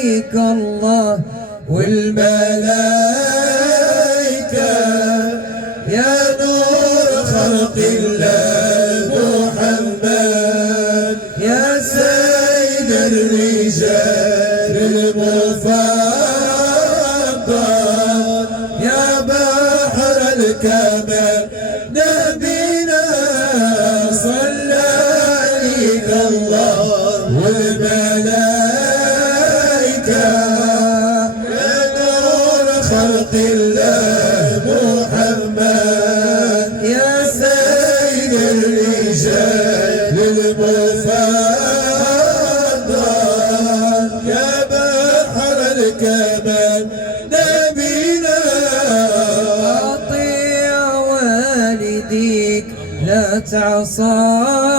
عليك الله والملائكة يا نور خلق الله محمد يا سيد الرجال المفضل يا بحر الكمال نبينا صلى عليك الله والملائكة يا نور خلق الله محمد يا سيد الرجال المفضل يا بحر الكمال نبينا أطيع والديك لا تعصاهم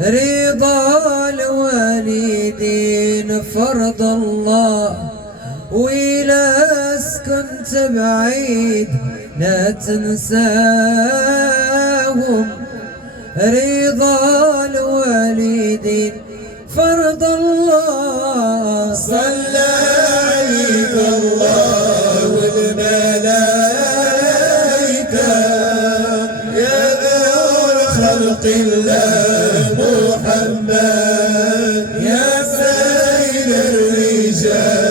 رضا الوالدين فرض الله وإذا كنت بعيد لا تنساهم رضا الوالدين فرض الله صلى عليك الله والملائكة يا نور خلق الله محمد يا سيد الرجال